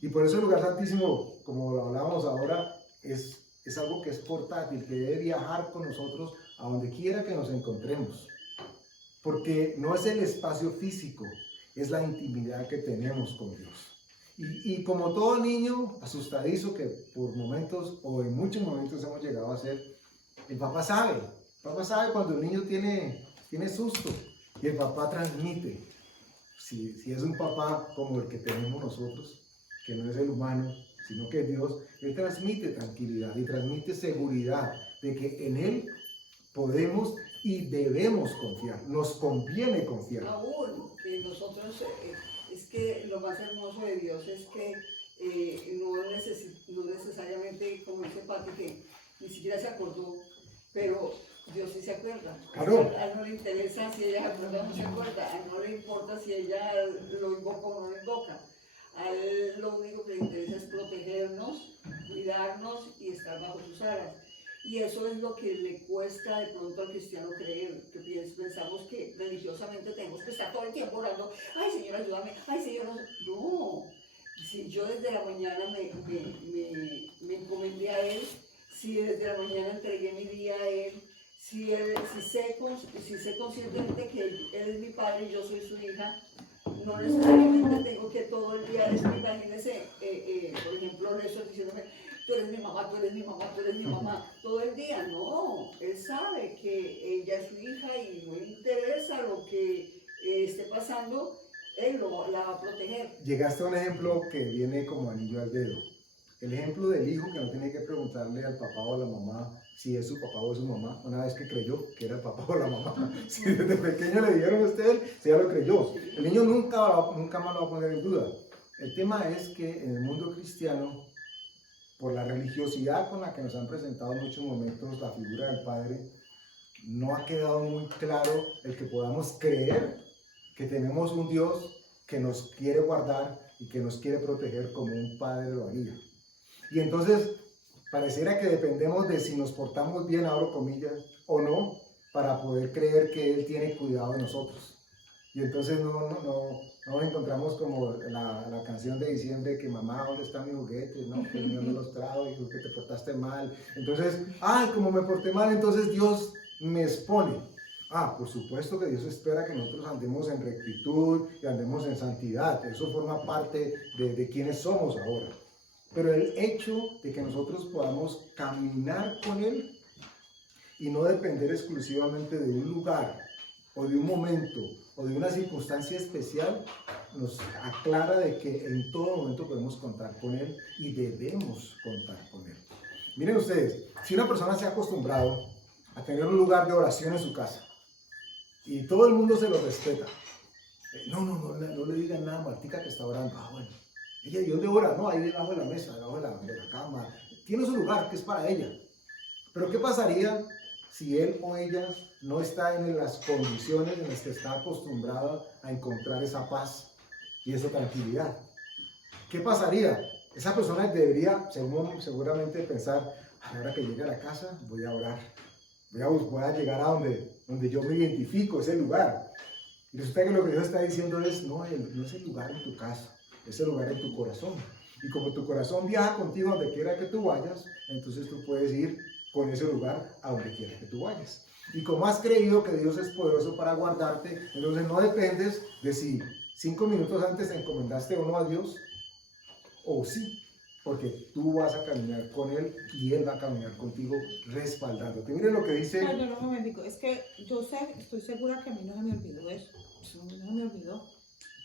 Y por eso el lugar santísimo, como lo hablábamos ahora, es algo que es portátil, que debe viajar con nosotros a donde quiera que nos encontremos. Porque no es el espacio físico, es la intimidad que tenemos con Dios. Y como todo niño asustadizo que por momentos o en muchos momentos hemos llegado a ser, el papá sabe cuando el niño tiene susto y el papá transmite. Si es un papá como el que tenemos nosotros, que no es el humano, sino que es Dios, Él transmite tranquilidad y transmite seguridad de que en Él podemos y debemos confiar, nos conviene confiar. Aún que nosotros, es que lo más hermoso de Dios es que no necesariamente, como dice Pati, que ni siquiera se acordó, pero Dios sí se acuerda. Claro. A él no le interesa si ella se acuerda o no se acuerda, a él no le importa si ella lo invoca o no lo invoca. A él lo único que le interesa es protegernos, cuidarnos y estar bajo sus alas. Y eso es lo que le cuesta de pronto al cristiano creer, que pensamos que religiosamente tenemos que estar todo el tiempo orando, ay Señor ayúdame, ay Señor no. Si yo desde la mañana me encomendé a Él, si desde la mañana entregué mi día a Él, si sé conscientemente que Él es mi padre y yo soy su hija, no necesariamente tengo que todo el día, imagínense, por ejemplo, Néstor diciéndome, tú eres mi mamá, tú eres mi mamá, tú eres mi mamá, todo el día. No, él sabe que ella es su hija y no le interesa lo que esté pasando, él la va a proteger. Llegaste a un ejemplo que viene como anillo al dedo. El ejemplo del hijo que no tiene que preguntarle al papá o a la mamá si es su papá o es su mamá, una vez que creyó que era el papá o la mamá. Si desde pequeño le dijeron a usted, si ya lo creyó. El niño nunca más lo va a poner en duda. El tema es que en el mundo cristiano, por la religiosidad con la que nos han presentado en muchos momentos la figura del Padre, no ha quedado muy claro el que podamos creer que tenemos un Dios que nos quiere guardar y que nos quiere proteger como un Padre lo haría. Y entonces pareciera que dependemos de si nos portamos bien, abro comillas, o no, para poder creer que Él tiene cuidado de nosotros. Y entonces no encontramos como la canción de diciembre que mamá, ¿dónde están mis juguetes? No, que el niño no los trajo y que te portaste mal. Entonces, como me porté mal, entonces Dios me expone. Por supuesto que Dios espera que nosotros andemos en rectitud y andemos en santidad. Eso forma parte de quienes somos ahora. Pero el hecho de que nosotros podamos caminar con Él y no depender exclusivamente de un lugar o de un momento o de una circunstancia especial, nos aclara de que en todo momento podemos contar con Él y debemos contar con Él. Miren ustedes, si una persona se ha acostumbrado a tener un lugar de oración en su casa y todo el mundo se lo respeta, no le digan nada a Martica que está orando. Bueno, ella, ¿y dónde ora? No, ahí debajo de la mesa, debajo de la cama. Tiene su lugar que es para ella. Pero ¿qué pasaría si él o ella no está en las condiciones en las que está acostumbrada a encontrar esa paz y esa tranquilidad? ¿Qué pasaría? Esa persona debería seguramente pensar, ahora que llegue a la casa voy a orar, voy a llegar a donde yo me identifico, ese lugar. Y resulta que lo que Dios está diciendo es, no es el lugar en tu casa, es el lugar en tu corazón. Y como tu corazón viaja contigo donde quiera que tú vayas, entonces tú puedes ir con ese lugar a donde quiera que tú vayas. Y como has creído que Dios es poderoso para guardarte, entonces no dependes de si 5 minutos antes te encomendaste o no a Dios, o sí, porque tú vas a caminar con Él y Él va a caminar contigo respaldándote. Miren lo que dice... Ay, no me digo, es que yo sé, estoy segura que a mí no se me olvidó eso no se me olvidó,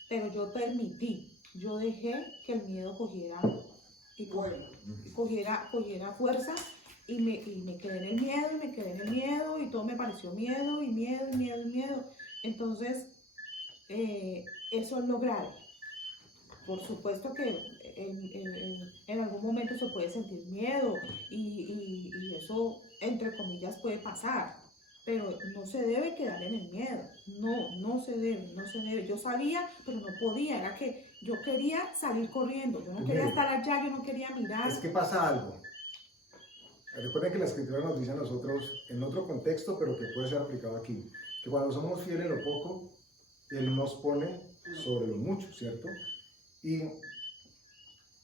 pero yo permití, yo dejé que el miedo cogiera fuerza y me quedé en el miedo y todo me pareció miedo. Entonces, eso es lo grave. Por supuesto que en algún momento se puede sentir miedo y eso, entre comillas, puede pasar, pero no se debe quedar en el miedo, no se debe. Yo sabía, pero no podía, era que yo quería salir corriendo, yo no quería estar allá, yo no quería mirar. Es que pasa algo. Recuerden que la Escritura nos dice a nosotros, en otro contexto, pero que puede ser aplicado aquí, que cuando somos fieles en lo poco, Él nos pone sobre lo mucho, ¿cierto? Y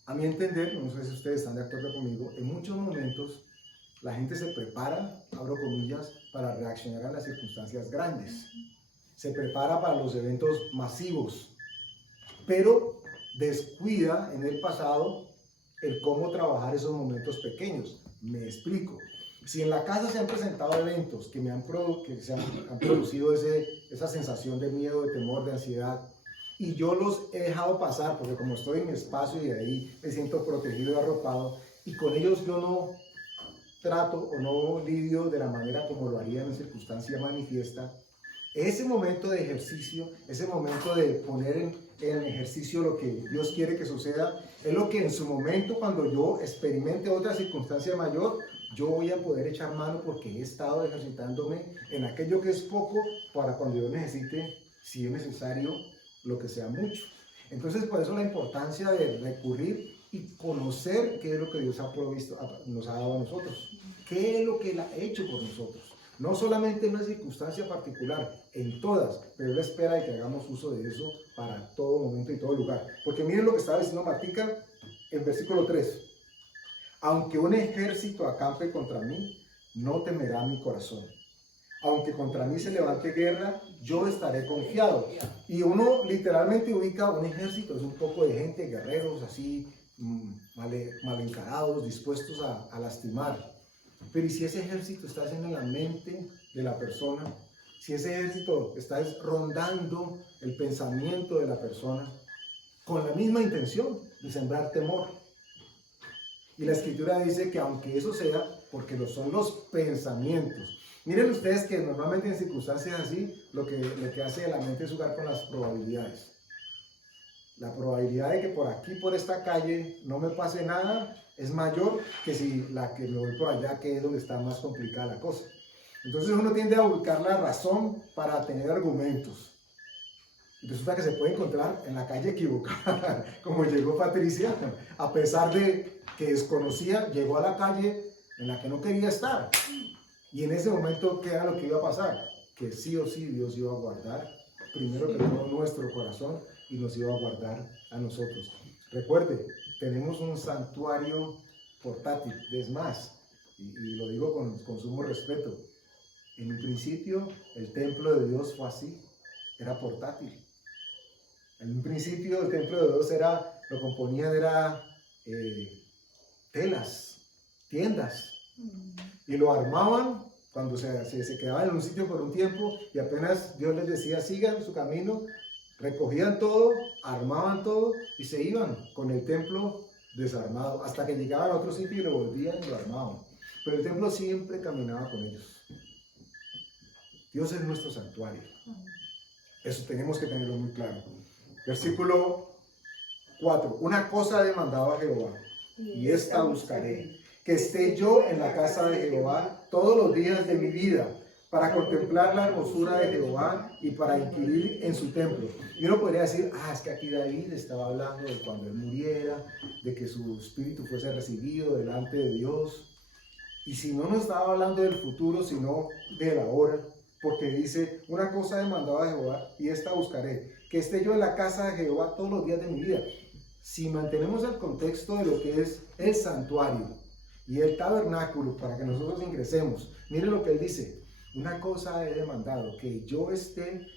a mi entender, no sé si ustedes están de acuerdo conmigo, en muchos momentos la gente se prepara, abro comillas, para reaccionar a las circunstancias grandes. Se prepara para los eventos masivos, pero descuida en el pasado el cómo trabajar esos momentos pequeños. Me explico. Si en la casa se han presentado eventos que han producido esa sensación de miedo, de temor, de ansiedad, y yo los he dejado pasar, porque como estoy en mi espacio y de ahí me siento protegido y arropado, y con ellos yo no trato o no lidio de la manera como lo haría en circunstancia manifiesta, ese momento de ejercicio, ese momento de poner en ejercicio lo que Dios quiere que suceda, es lo que en su momento, cuando yo experimente otra circunstancia mayor, yo voy a poder echar mano porque he estado ejercitándome en aquello que es poco para cuando yo necesite, si es necesario, lo que sea mucho. Entonces, por eso la importancia de recurrir y conocer qué es lo que Dios ha provisto, nos ha dado a nosotros. ¿Qué es lo que Él ha hecho por nosotros? No solamente en una circunstancia particular, en todas, pero Él espera de que hagamos uso de eso para todo momento y todo lugar. Porque miren lo que estaba diciendo Martica en versículo 3. Aunque un ejército acampe contra mí, no temerá mi corazón. Aunque contra mí se levante guerra, yo estaré confiado. Y uno literalmente ubica un ejército, es un poco de gente, guerreros así, mal encarados, dispuestos a lastimar. Pero ¿y si ese ejército está en la mente de la persona? Si ese ejército está rondando el pensamiento de la persona con la misma intención de sembrar temor. Y la Escritura dice que aunque eso sea, porque son los pensamientos. Miren ustedes que normalmente en circunstancias así, lo que hace la mente es jugar con las probabilidades. La probabilidad de que por aquí, por esta calle, no me pase nada es mayor que si la que me voy por allá, que es donde está más complicada la cosa. Entonces uno tiende a buscar la razón para tener argumentos. Y resulta que se puede encontrar en la calle equivocada, como llegó Patricia, a pesar de que desconocía, llegó a la calle en la que no quería estar. Y en ese momento, ¿qué era lo que iba a pasar? Que sí o sí Dios iba a guardar, primero que todo, nuestro corazón y nos iba a guardar a nosotros. Recuerde, tenemos un santuario portátil, es más, y lo digo con sumo respeto, En un principio, el templo de Dios fue así, era portátil. En un principio, el templo de Dios lo componían telas, tiendas, y lo armaban cuando se quedaban en un sitio por un tiempo y apenas Dios les decía sigan su camino, recogían todo, armaban todo y se iban con el templo desarmado hasta que llegaban a otro sitio y lo volvían y lo armaban. Pero el templo siempre caminaba con ellos. Dios es nuestro santuario. Eso tenemos que tenerlo muy claro. Versículo 4. Una cosa he demandado a Jehová, y esta buscaré, que esté yo en la casa de Jehová todos los días de mi vida, para contemplar la hermosura de Jehová y para inquirir en su templo. Y uno podría decir, es que aquí David estaba hablando de cuando él muriera, de que su espíritu fuese recibido delante de Dios. Y si no estaba hablando del futuro, sino de la hora, porque dice, una cosa he demandado a Jehová y esta buscaré, que esté yo en la casa de Jehová todos los días de mi vida. Si mantenemos el contexto de lo que es el santuario y el tabernáculo para que nosotros ingresemos, mire lo que él dice, una cosa he demandado, que yo esté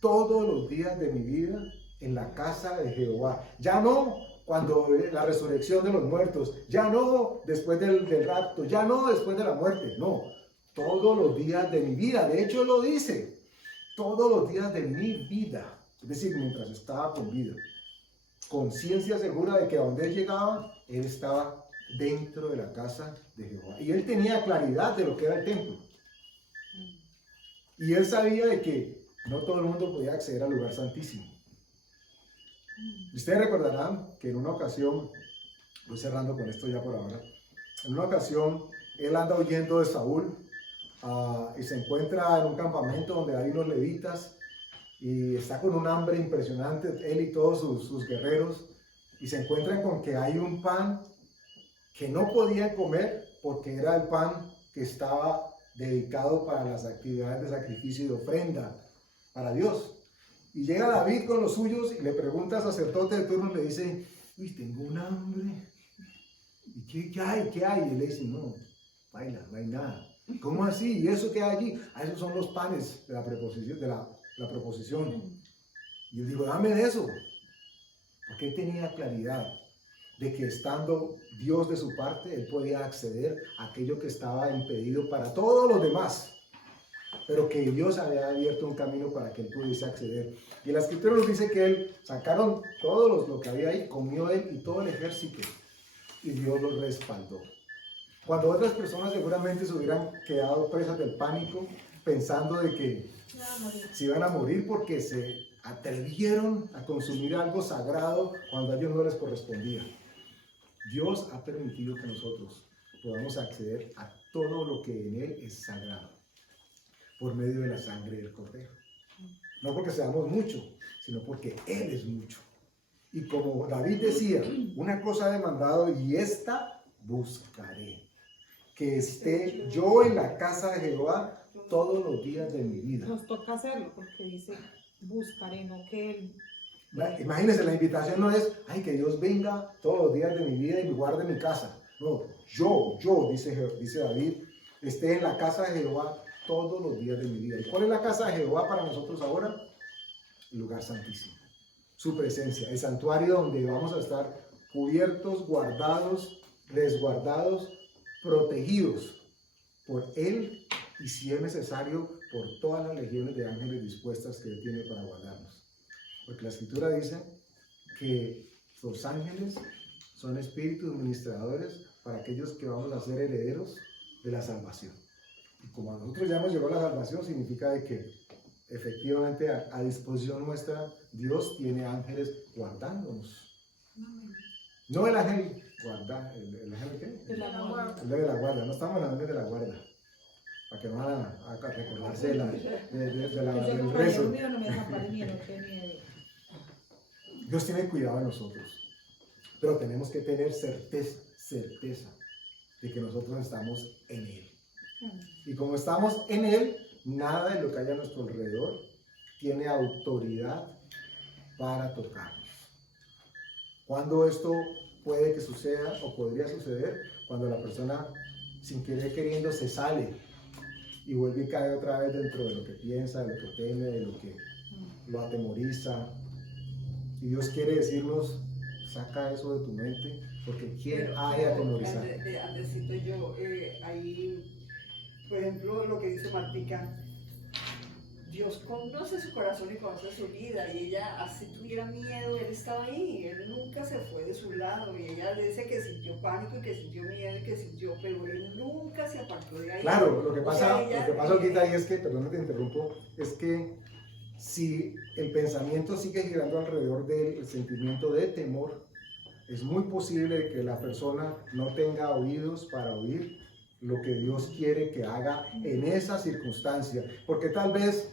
todos los días de mi vida en la casa de Jehová. Ya no cuando la resurrección de los muertos, ya no después del rapto, ya no después de la muerte, no, todos los días de mi vida. De hecho, él lo dice, todos los días de mi vida, es decir, mientras estaba con vida. Conciencia segura de que a donde él llegaba, él estaba dentro de la casa de Jehová. Y él tenía claridad de lo que era el templo. Y él sabía de que no todo el mundo podía acceder al lugar santísimo. Ustedes recordarán que en una ocasión, voy cerrando con esto ya por ahora, en una ocasión él anda huyendo de Saúl y se encuentra en un campamento donde hay unos levitas y está con un hambre impresionante, él y todos sus guerreros, y se encuentran con que hay un pan que no podían comer porque era el pan que estaba dedicado para las actividades de sacrificio y de ofrenda para Dios. Y llega David con los suyos y le pregunta al sacerdote de turno, le dice, uy, tengo un hambre, ¿y qué hay? ¿Qué hay? Y él le dice, no, baila, no hay nada. ¿Cómo así? ¿Y eso qué hay allí? Esos son los panes de la preposición, la proposición. Y yo digo, dame de eso, porque él tenía claridad de que estando Dios de su parte, él podía acceder a aquello que estaba impedido para todos los demás, pero que Dios había abierto un camino para que él pudiese acceder. Y la escritura nos dice que él sacaron todos lo que había ahí, comió él y todo el ejército, y Dios los respaldó. Cuando otras personas seguramente se hubieran quedado presas del pánico, pensando de que se iban a morir porque se atrevieron a consumir algo sagrado cuando a ellos no les correspondía. Dios ha permitido que nosotros podamos acceder a todo lo que en Él es sagrado, por medio de la sangre del Cordero. No porque seamos mucho, sino porque Él es mucho. Y como David decía, una cosa he demandado y esta buscaré, que esté yo en la casa de Jehová todos los días de mi vida. Nos toca hacerlo porque dice, buscaré, no que él... Imagínense, la invitación no es, ay, que Dios venga todos los días de mi vida y me guarde mi casa. No, yo, dice David, esté en la casa de Jehová todos los días de mi vida. ¿Y cuál es la casa de Jehová para nosotros ahora? El lugar santísimo, su presencia, el santuario donde vamos a estar cubiertos, guardados, resguardados, protegidos por Él y, si es necesario, por todas las legiones de ángeles dispuestas que Él tiene para guardarnos. Porque la Escritura dice que los ángeles son espíritus ministradores para aquellos que vamos a ser herederos de la salvación. Y como a nosotros ya hemos llegado a la salvación, significa de que efectivamente a disposición nuestra Dios tiene ángeles guardándonos. No el ángel guarda, ¿el ángel qué? De la guarda. El de la guarda, no estamos hablando de la guarda, para que no van a recordarse del rezo. Dios tiene cuidado de nosotros, pero tenemos que tener certeza de que nosotros estamos en Él. Y como estamos en Él, nada de lo que haya a nuestro alrededor tiene autoridad para tocarnos. ¿Cuándo esto puede que suceda o podría suceder? Cuando la persona, sin querer queriendo, se sale y vuelve y cae otra vez dentro de lo que piensa, de lo que teme, de lo que lo atemoriza. Y Dios quiere decirnos, saca eso de tu mente, porque ¿quién ha de atemorizar? Andresito, yo ahí, por ejemplo, lo que dice Martica, Dios conoce su corazón y conoce su vida, y ella, así tuviera miedo, Él estaba ahí, Él nunca se fue de su lado, y ella dice que sintió pánico y que sintió miedo y que sintió, pero Él nunca se apartó de ahí. Claro, lo que pasa ella, ahorita ahí es que, perdón que te interrumpo, es que si el pensamiento sigue girando alrededor del sentimiento de temor, es muy posible que la persona no tenga oídos para oír lo que Dios quiere que haga en esa circunstancia, porque tal vez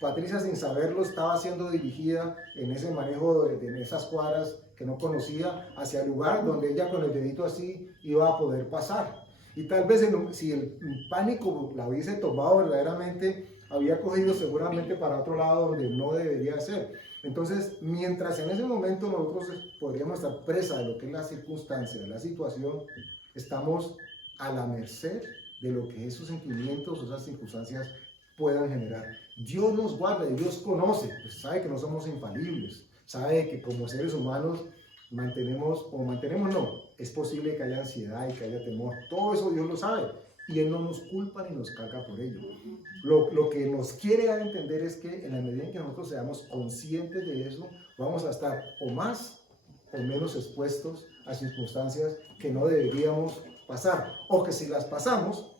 Patricia, sin saberlo, estaba siendo dirigida en ese manejo de esas cuadras que no conocía hacia el lugar donde ella con el dedito así iba a poder pasar. Y tal vez si el pánico la hubiese tomado verdaderamente, había cogido seguramente para otro lado donde no debería ser. Entonces, mientras en ese momento nosotros podríamos estar presa de lo que es la circunstancia, de la situación, estamos a la merced de lo que esos sentimientos, esas circunstancias puedan generar. Dios nos guarda y Dios conoce, pues sabe que no somos infalibles, sabe que como seres humanos es posible que haya ansiedad y que haya temor, todo eso Dios lo sabe y Él no nos culpa ni nos carga por ello. Lo que nos quiere dar a entender es que en la medida en que nosotros seamos conscientes de eso, vamos a estar o más o menos expuestos a circunstancias que no deberíamos pasar, o que si las pasamos,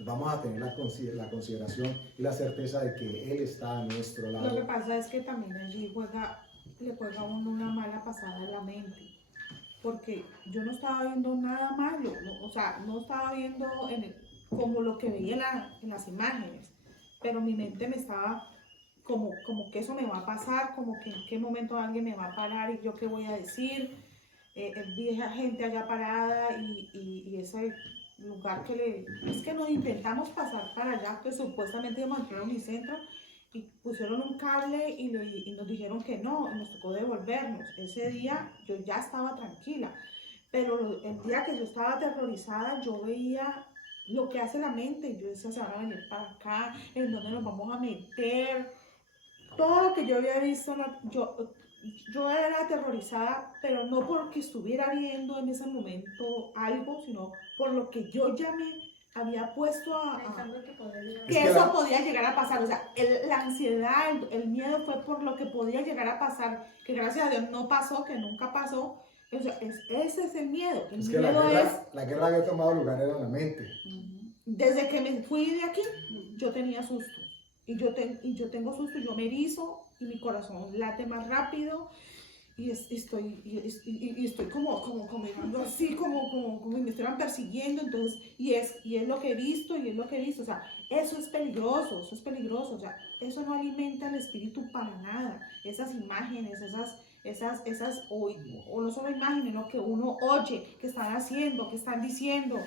vamos a tener la consideración y la certeza de que Él está a nuestro lado. Lo que pasa es que también allí le juega a uno una mala pasada en la mente, porque yo no estaba viendo nada malo, o sea, no estaba viendo como lo que veía en las imágenes, pero mi mente me estaba como que eso me va a pasar, como que en qué momento alguien me va a parar y yo qué voy a decir. Vi esa gente allá parada y ese lugar es que nos intentamos pasar para allá, que supuestamente íbamos a entrar a Unicentro y pusieron un cable y nos dijeron que no, y nos tocó devolvernos. Ese día yo ya estaba tranquila, pero el día que yo estaba aterrorizada, yo veía lo que hace la mente y yo decía, se van a venir para acá, ¿en dónde nos vamos a meter? Todo lo que yo había visto, yo era aterrorizada, pero no porque estuviera viendo en ese momento algo, sino por lo que yo ya me había puesto Pensando que podría llegar. que eso podía llegar a pasar. O sea, la ansiedad, el miedo fue por lo que podía llegar a pasar, que gracias a Dios no pasó, que nunca pasó. O sea, ese es el miedo. El Es que miedo la guerra había tomado lugar en la mente. Desde que me fui de aquí, yo tenía susto. Y yo tengo susto, yo me erizo y mi corazón late más rápido y estoy como mirando así, como me estuvieran persiguiendo. Entonces, y es lo que he visto, o sea, eso es peligroso, o sea, eso no alimenta el espíritu para nada. Esas imágenes, o no solo imágenes, ¿no? Que uno oye, que están haciendo, que están diciendo.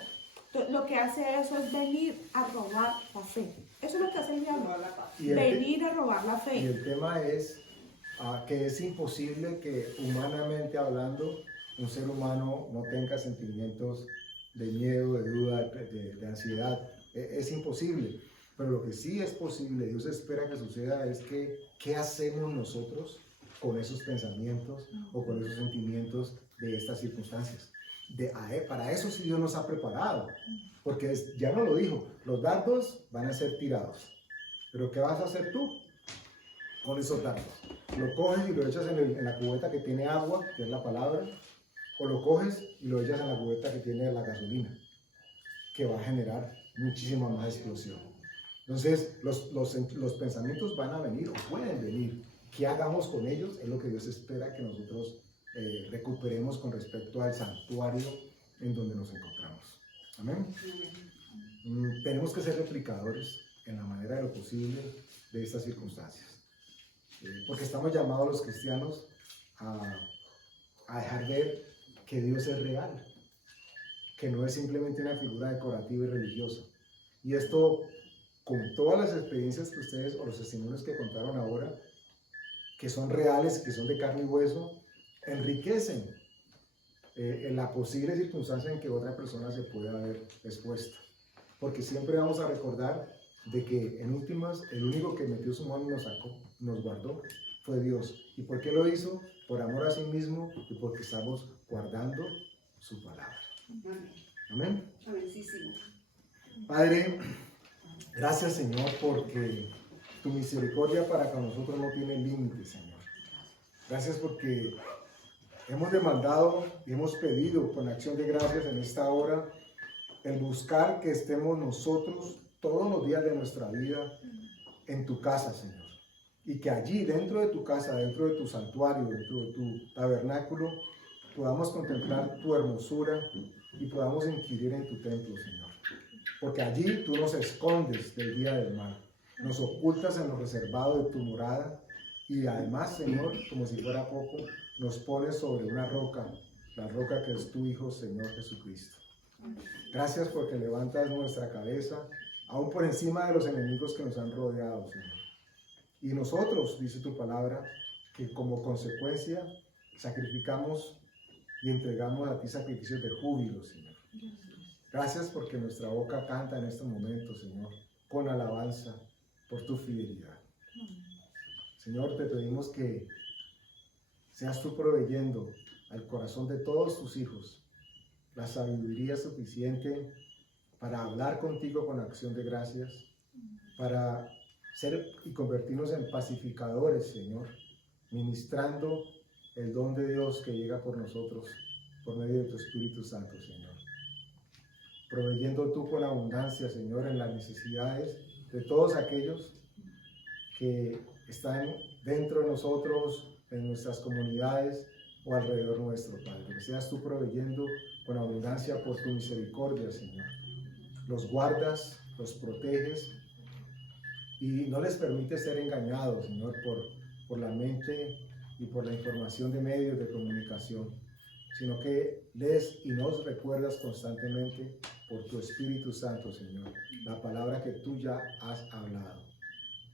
Lo que hace eso es venir a robar la fe. Eso es lo que hace el diablo. Venir a robar la Y fe. el tema es que es imposible que, humanamente hablando, un ser humano no tenga sentimientos de miedo, de duda, de ansiedad. Es imposible. Pero lo que sí es posible, Dios espera que suceda, es que ¿qué hacemos nosotros con esos pensamientos o con esos sentimientos de estas circunstancias? Para eso sí Dios nos ha preparado, porque ya nos lo dijo, los dardos van a ser tirados, pero ¿qué vas a hacer tú con esos dardos? Lo coges y lo echas en la cubeta que tiene agua, que es la palabra, o lo coges y lo echas en la cubeta que tiene la gasolina, que va a generar muchísima más explosión. Entonces los pensamientos van a venir o pueden venir. ¿Qué hagamos con ellos? Es lo que Dios espera que nosotros recuperemos con respecto al santuario en donde nos encontramos. Amén. Tenemos que ser replicadores en la manera de lo posible de estas circunstancias, porque estamos llamados los cristianos a dejar ver que Dios es real, que no es simplemente una figura decorativa y religiosa. Y esto, con todas las experiencias que ustedes o los testimonios que contaron ahora, que son reales, que son de carne y hueso, enriquecen en la posible circunstancia en que otra persona se pueda ver expuesta. Porque siempre vamos a recordar de que en últimas el único que metió su mano y nos sacó, nos guardó, fue Dios. ¿Y por qué lo hizo? Por amor a sí mismo y porque estamos guardando su palabra. Amén. Amenísimo. Padre, gracias Señor porque tu misericordia para con nosotros no tiene límites, Señor. Gracias porque hemos demandado y hemos pedido con acción de gracias en esta hora el buscar que estemos nosotros todos los días de nuestra vida en tu casa, Señor. Y que allí, dentro de tu casa, dentro de tu santuario, dentro de tu tabernáculo, podamos contemplar tu hermosura y podamos inquirir en tu templo, Señor. Porque allí tú nos escondes del día del mal, nos ocultas en lo reservado de tu morada y además, Señor, como si fuera poco, nos pones sobre una roca, la roca que es tu Hijo, Señor Jesucristo. Gracias porque levantas nuestra cabeza aún por encima de los enemigos que nos han rodeado, Señor. Y nosotros, dice tu palabra, que como consecuencia sacrificamos y entregamos a ti sacrificios de júbilo, Señor. Gracias porque nuestra boca canta en estos momentos, Señor, con alabanza por tu fidelidad. Señor, te pedimos que seas tú proveyendo al corazón de todos tus hijos la sabiduría suficiente para hablar contigo con acción de gracias, para ser y convertirnos en pacificadores, Señor, ministrando el don de Dios que llega por nosotros, por medio de tu Espíritu Santo, Señor. Proveyendo tú con abundancia, Señor, en las necesidades de todos aquellos que están dentro de nosotros, en nuestras comunidades o alrededor nuestro, Padre. Que seas tú proveyendo con abundancia por tu misericordia, Señor. Los guardas, los proteges y no les permites ser engañados, Señor, por la mente y por la información de medios de comunicación, sino que les y nos recuerdas constantemente por tu Espíritu Santo, Señor, la palabra que tú ya has hablado.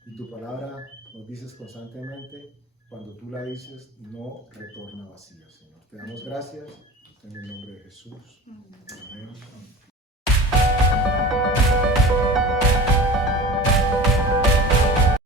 Y tu palabra nos dices constantemente, cuando tú la dices, no retorna vacía, Señor. Te damos gracias en el nombre de Jesús.